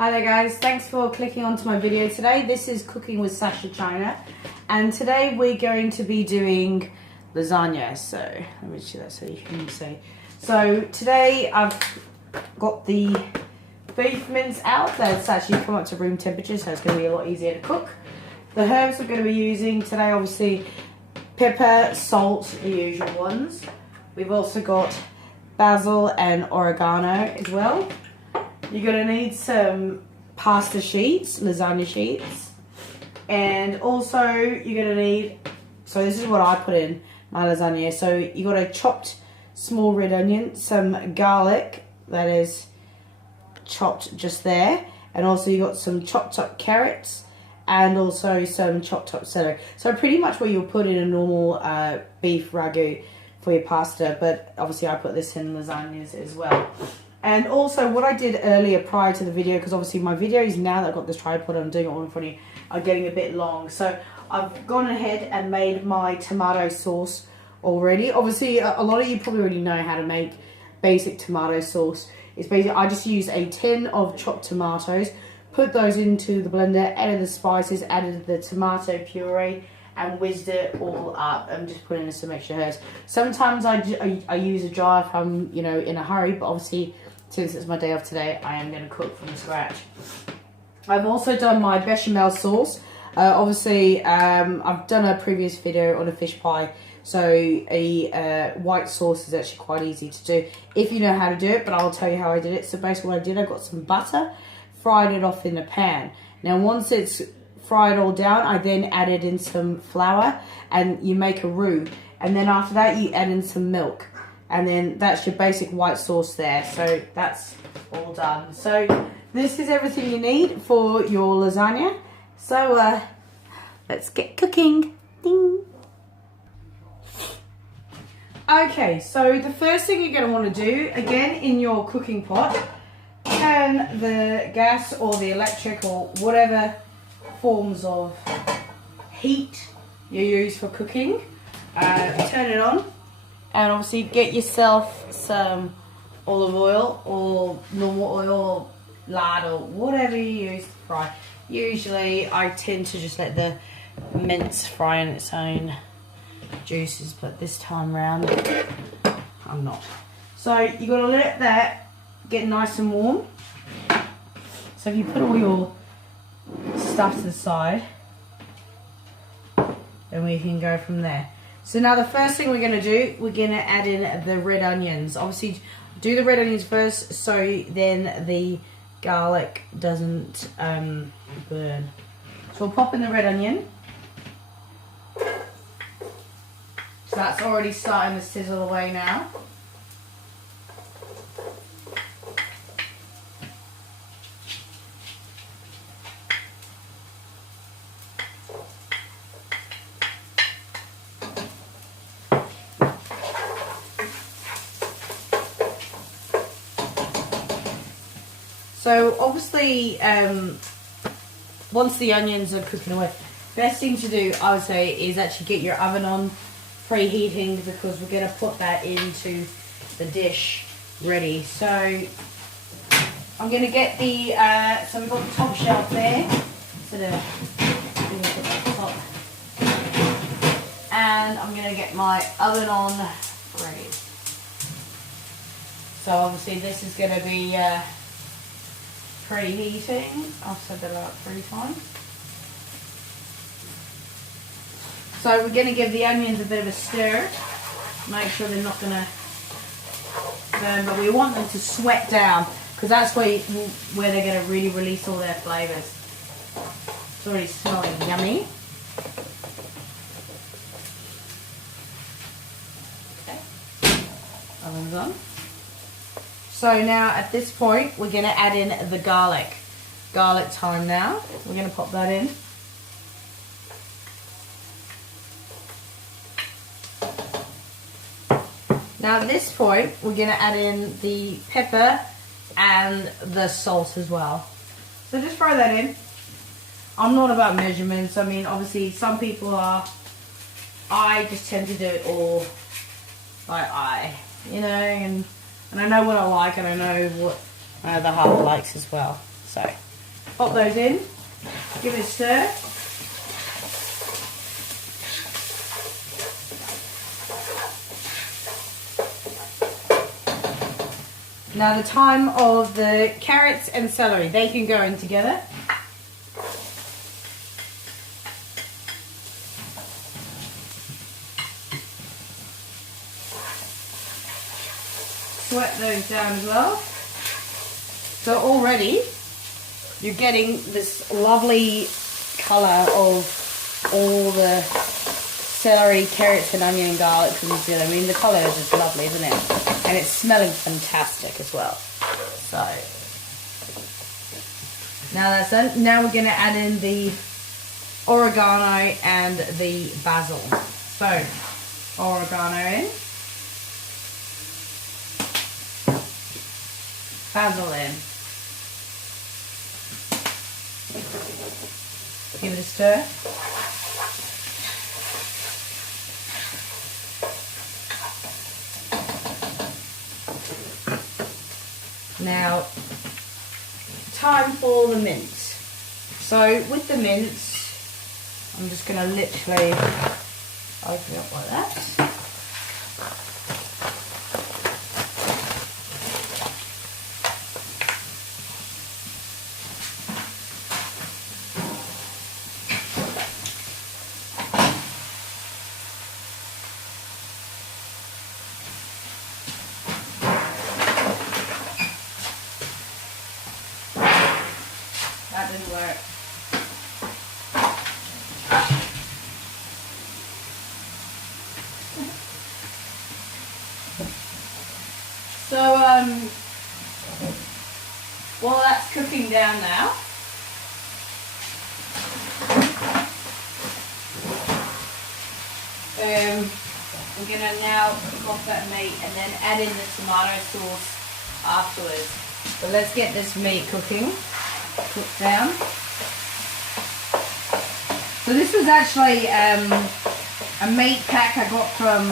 Hi there guys, thanks for clicking onto my video today. This is Cooking with Sasha China, and today we're going to be doing lasagna. So let me do that so you can see. So today I've got the beef mince out. That's actually come up to room temperature, so it's going to be a lot easier to cook. The herbs we're going to be using today, obviously pepper, salt, the usual ones. We've also got basil and oregano as well. You're going to need some pasta sheets, lasagna sheets. And also you're going to need, so this is what I put in my lasagna. So you got a chopped small red onion, some garlic that is chopped just there. And also you got some chopped up carrots and also some chopped up celery. So pretty much what you'll put in a normal beef ragu for your pasta. But obviously I put this in lasagnas as well. And also what I did earlier prior to the video, because obviously my videos now that I've got this tripod, I'm doing it all in front of you, are getting a bit long. So I've gone ahead and made my tomato sauce already. Obviously a lot of you probably already know how to make basic tomato sauce. It's basically, I just use a tin of chopped tomatoes, put those into the blender, added the spices, added the tomato puree, and whizzed it all up and just put in some extra herbs. Sometimes I use a jar if I'm, you know, in a hurry, but obviously since it's my day off today, I am going to cook from scratch. I've also done my bechamel sauce. Obviously, I've done a previous video on a fish pie, so a white sauce is actually quite easy to do if you know how to do it, but I'll tell you how I did it. So basically what I did, I got some butter, fried it off in a pan. Now once it's fried all down, I then added in some flour and you make a roux, and then after that you add in some milk, and then that's your basic white sauce there. So that's all done. So this is everything you need for your lasagna. So let's get cooking. Ding. Okay, so the first thing you're going to want to do, again in your cooking pot, turn the gas or the electric or whatever forms of heat you use for cooking, turn it on, and obviously get yourself some olive oil or normal oil or lard or whatever you use to fry. Usually I tend to just let the mince fry in its own juices, but this time round I'm not. So you got to let that get nice and warm. So if you put all your stuff to the side, then we can go from there. So now the first thing we're going to do, we're going to add in the red onions. Obviously do the red onions first, so then the garlic doesn't burn. So we'll pop in the red onion. So that's already starting to sizzle away now. So obviously, once the onions are cooking away, best thing to do, I would say, is actually get your oven on, preheating, because we're going to put that into the dish ready. So I'm going to get the, so we've got the top shelf there, so and I'm going to get my oven on ready. So obviously this is going to be preheating. I've said that about 3 times. So we're going to give the onions a bit of a stir. Make sure they're not going to burn, but we want them to sweat down, because that's where they're going to really release all their flavours. It's already smelling yummy. Okay. Oven's on. So now at this point we're going to add in the garlic. Garlic time now. We're going to pop that in. Now at this point we're going to add in the pepper and the salt as well. So just throw that in. I'm not about measurements. I mean, obviously some people are. I just tend to do it all by eye, you know, and I know what I like, and I know what the heart likes as well. So pop those in, give it a stir. Now the time of the carrots and celery, they can go in together. Sweat those down as well. So already you're getting this lovely colour of all the celery, carrots and onion and garlic comes in. I mean, the colour is just lovely, isn't it? And it's smelling fantastic as well. So now that's done. Now we're going to add in the oregano and the basil. So oregano in, basil in. Give it a stir. Now, time for the mince. So with the mince, I'm just going to literally open it up like that. That didn't work. So, while that's cooking down now, we're going to now cook off that meat and then add in the tomato sauce afterwards. So let's get this meat cooking. Cook down. So this was actually a meat pack I got from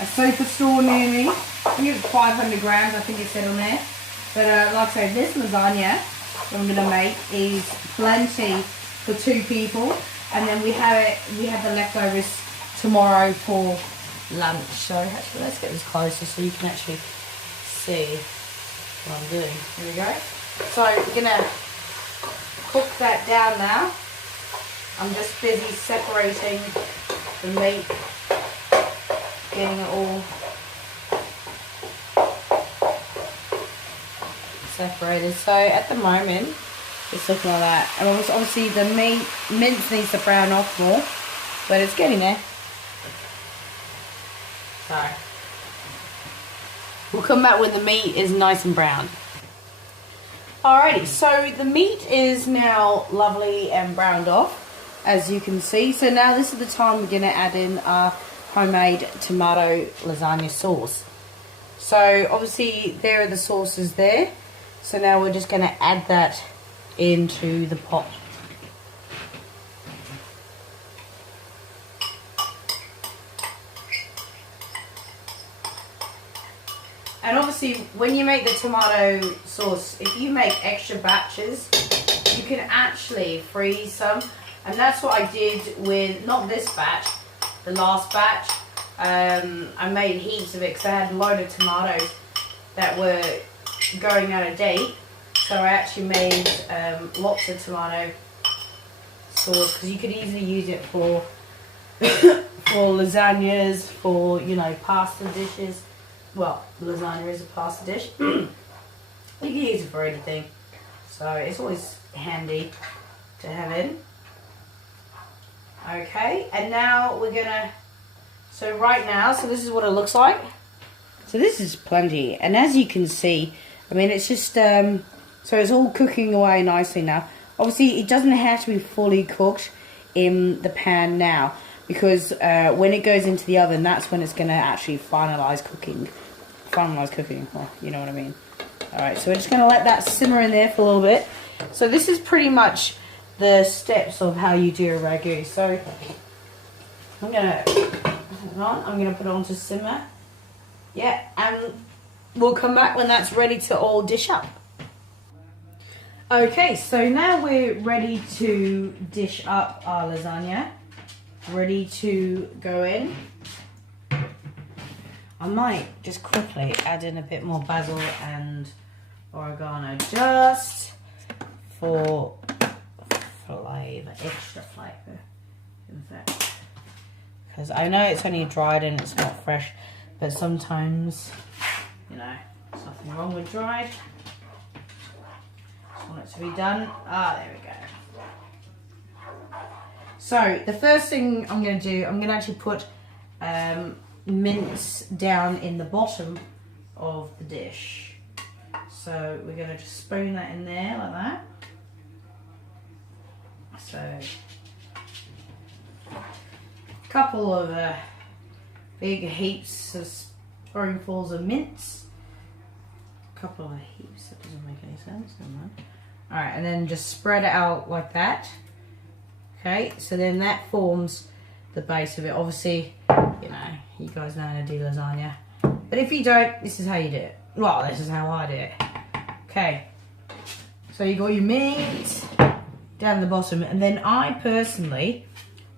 a superstore near me. I think it was 500 grams, I think it said on there. But like I said, this lasagna that I'm going to make is plenty for 2 people. And then we have the leftovers tomorrow for lunch. So actually, let's get this closer so you can actually see what I'm doing. Here we go. So we're going to cook that down now. I'm just busy separating the meat, getting it all separated. So at the moment, it's looking like that. And obviously the mince needs to brown off more, but it's getting there. So we'll come back when the meat is nice and brown. Alrighty, so the meat is now lovely and browned off, as you can see. So now this is the time we're going to add in our homemade tomato lasagna sauce. So obviously there are the sauces there. So now we're just going to add that into the pot. And obviously, when you make the tomato sauce, if you make extra batches, you can actually freeze some. And that's what I did with, not this batch, the last batch. I made heaps of it because I had a load of tomatoes that were going out of date. So I actually made lots of tomato sauce because you could easily use it for, for lasagnas, for, you know, pasta dishes. Well, lasagna is a pasta dish. You can use it for anything. So it's always handy to have in. Okay, and now we're gonna, so right now, so this is what it looks like. So this is plenty. And as you can see, I mean, it's just, so it's all cooking away nicely now. Obviously, it doesn't have to be fully cooked in the pan now, because when it goes into the oven, that's when it's gonna actually finalize cooking. Well, you know what I mean. Alright, so we're just going to let that simmer in there for a little bit. So this is pretty much the steps of how you do a ragu. So I'm going to put it on to simmer. Yeah, and we'll come back when that's ready to all dish up. Okay, so now we're ready to dish up our lasagna. Ready to go in. I might just quickly add in a bit more basil and oregano just for flavour, extra flavour, in fact. Because I know it's only dried and it's not fresh, but sometimes, you know, there's nothing wrong with dried. Just want it to be done. Ah, there we go. So the first thing I'm going to do, I'm going to actually put mince down in the bottom of the dish. So we're going to just spoon that in there like that. So a couple of big heaps of spoonfuls of mince. A couple of heaps, that doesn't make any sense. Alright, and then just spread it out like that. Okay, so then that forms the base of it. Obviously, you know, you guys know how to do lasagna. But if you don't, this is how you do it. Well, this is how I do it. Okay, so you got your meat down the bottom, and then I personally,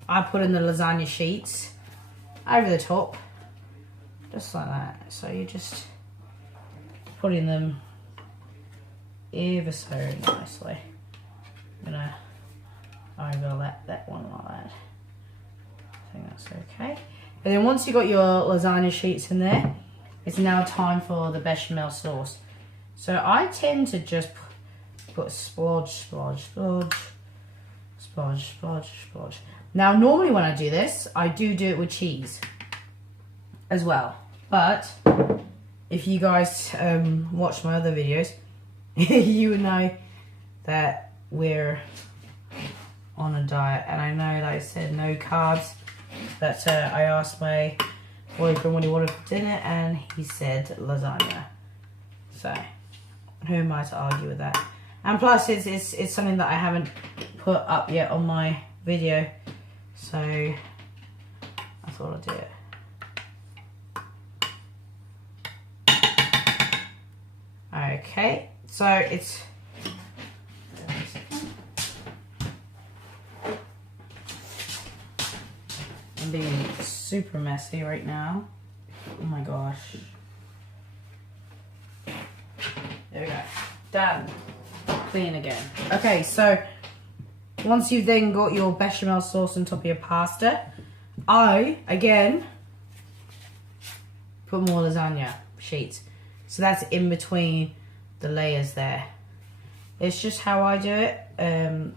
I put in the lasagna sheets over the top, just like that. So you just putting them ever so nicely. I'm gonna over that one like that. I think that's okay. And then once you've got your lasagna sheets in there, it's now time for the bechamel sauce. So I tend to just put splodge, splodge, splodge, splodge, splodge, splodge. Now normally when I do this, I do it with cheese as well. But if you guys watch my other videos, you would know that we're on a diet. And I know, like I said, no carbs. But I asked my boyfriend what he wanted for dinner, and he said lasagna. So who am I to argue with that? And plus, it's something that I haven't put up yet on my video, so I thought I'd do it. Okay, so it's. I'm being super messy right now. Oh my gosh. There we go. Done. Clean again. Okay, so once you've then got your bechamel sauce on top of your pasta, I, again, put more lasagna sheets. So that's in between the layers there. It's just how I do it.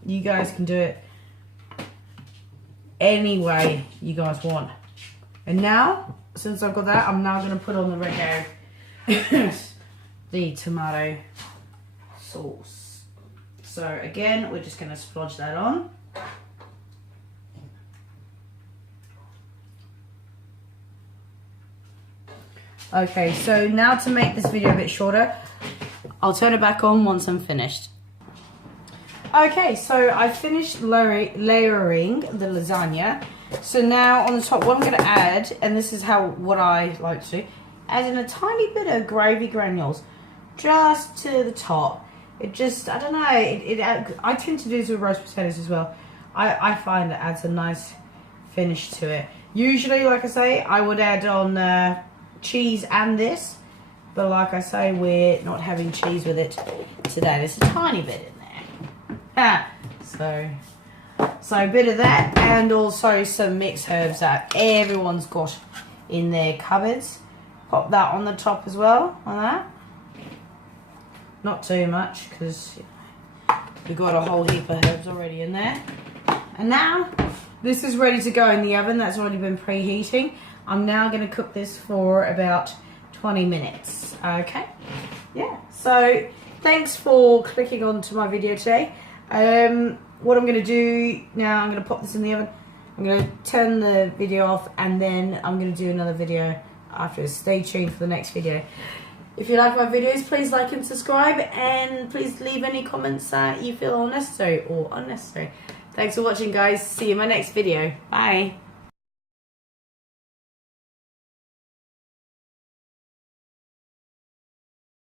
You guys can do it any way you guys want. And now, since I've got that, I'm now going to put on the rego, the tomato sauce. So again, we're just going to splodge that on. Okay, so now to make this video a bit shorter, I'll turn it back on once I'm finished. Okay, so I finished layering the lasagna. So now on the top, what I'm going to add, and this is what I like to do, add in a tiny bit of gravy granules just to the top. It just, I don't know, I tend to do this with roast potatoes as well. I find it adds a nice finish to it. Usually, like I say, I would add on cheese and this, but like I say, we're not having cheese with it today. There's a tiny bit in there. So a bit of that, and also some mixed herbs that everyone's got in their cupboards. Pop that on the top as well, like that. Not too much, because we've got a whole heap of herbs already in there. And now, this is ready to go in the oven. That's already been preheating. I'm now going to cook this for about 20 minutes. Okay? Yeah. So, thanks for clicking onto my video today. What I'm going to do now, I'm going to pop this in the oven. I'm going to turn the video off, and then I'm going to do another video after. Stay tuned for the next video. If you like my videos, please like and subscribe, and please leave any comments that you feel are necessary or unnecessary. Thanks for watching, guys. See you in my next video. Bye.